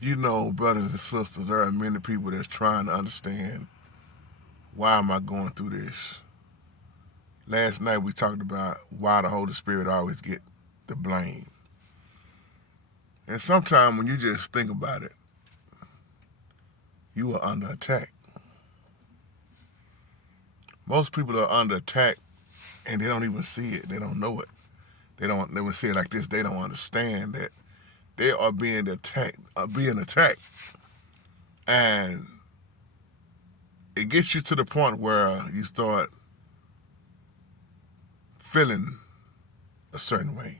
You know, brothers and sisters, there are many people that's trying to understand why am I going through this. Last night we talked about why the Holy Spirit always get the blame. And sometimes when you just think about it, you are under attack. Most people are under attack and they don't even see it. They don't know it. They don't never see it like this. They don't understand that they are being attacked. And it gets you to the point where you start feeling a certain way.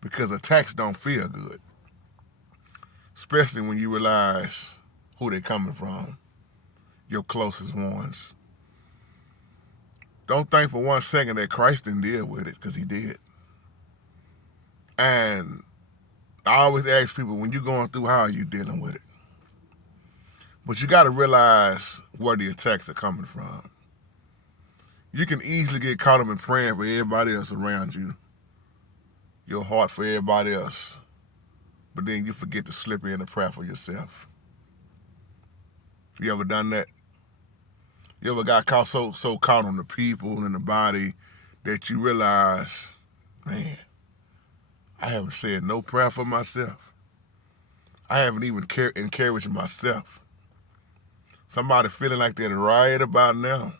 Because attacks don't feel good. Especially when you realize who they're coming from, your closest ones. Don't think for 1 second that Christ didn't deal with it, because he did. And I always ask people, when you're going through, how are you dealing with it? But you got to realize where the attacks are coming from. You can easily get caught up in praying for everybody else around you, your heart for everybody else, but then you forget to slip in a prayer for yourself. You ever done that? You ever got caught so caught on the people and the body that you realize, man, I haven't said no prayer for myself. I haven't even encouraged myself. Somebody feeling like they're right about now.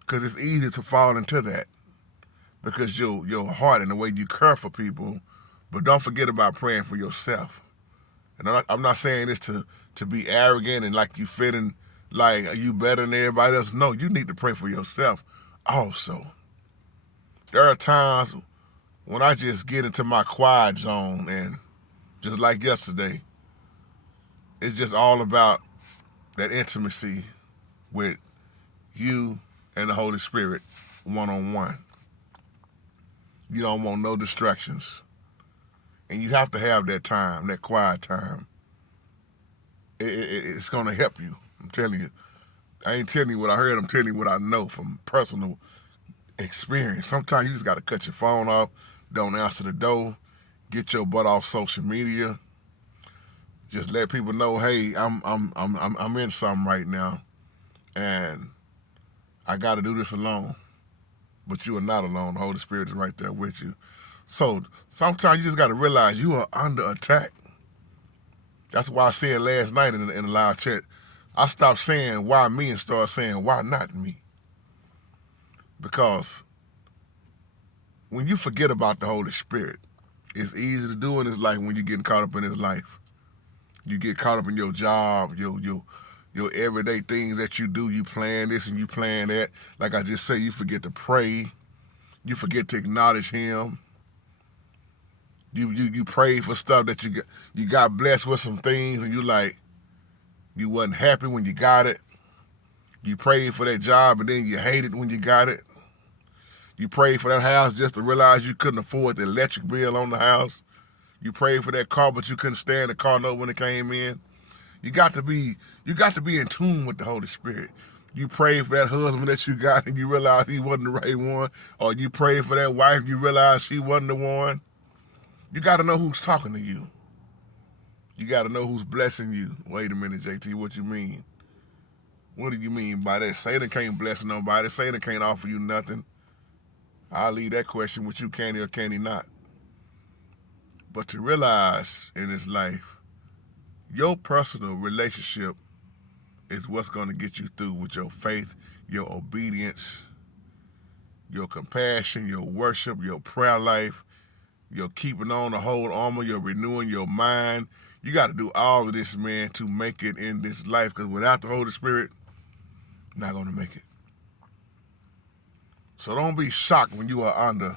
Because it's easy to fall into that. Because your heart and the way you care for people, but don't forget about praying for yourself. And I'm not saying this to be arrogant and like you feeling like you better than everybody else. No, you need to pray for yourself also. There are times when I just get into my quiet zone, and just like yesterday, it's just all about that intimacy with you and the Holy Spirit one-on-one. You don't want no distractions. And you have to have that time, that quiet time. It's going to help you. I'm telling you. I ain't telling you what I heard. I'm telling you what I know from personal experience. Sometimes you just got to cut your phone off. Don't answer the door. Get your butt off social media. Just let people know, hey, I'm in something right now, and I got to do this alone. But you are not alone. The Holy Spirit is right there with you. So sometimes you just got to realize you are under attack. That's why I said last night in the live chat, I stopped saying why me and started saying why not me. Because when you forget about the Holy Spirit, it's easy to do in His life when you're getting caught up in His life. You get caught up in your job, your everyday things that you do. You plan this and you plan that. Like I just say, you forget to pray. You forget to acknowledge Him. You pray for stuff that you got blessed with some things, and you wasn't happy when you got it. You prayed for that job and then you hated when you got it. You prayed for that house just to realize you couldn't afford the electric bill on the house. You prayed for that car, but you couldn't stand the car note when it came in. You got to be in tune with the Holy Spirit. You prayed for that husband that you got and you realized he wasn't the right one, or you prayed for that wife and you realized she wasn't the one. You got to know who's talking to you. You got to know who's blessing you. Wait a minute, JT, what you mean? What do you mean by that? Satan can't bless nobody. Satan can't offer you nothing. I'll leave that question with you, can he or can he not? But to realize in this life, your personal relationship is what's going to get you through with your faith, your obedience, your compassion, your worship, your prayer life, your keeping on the whole armor, your renewing your mind. You got to do all of this, man, to make it in this life, because without the Holy Spirit, you're not going to make it. So don't be shocked when you are under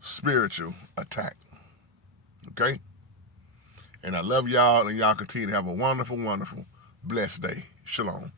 spiritual attack. Okay? And I love y'all, and y'all continue to have a wonderful, wonderful, blessed day. Shalom.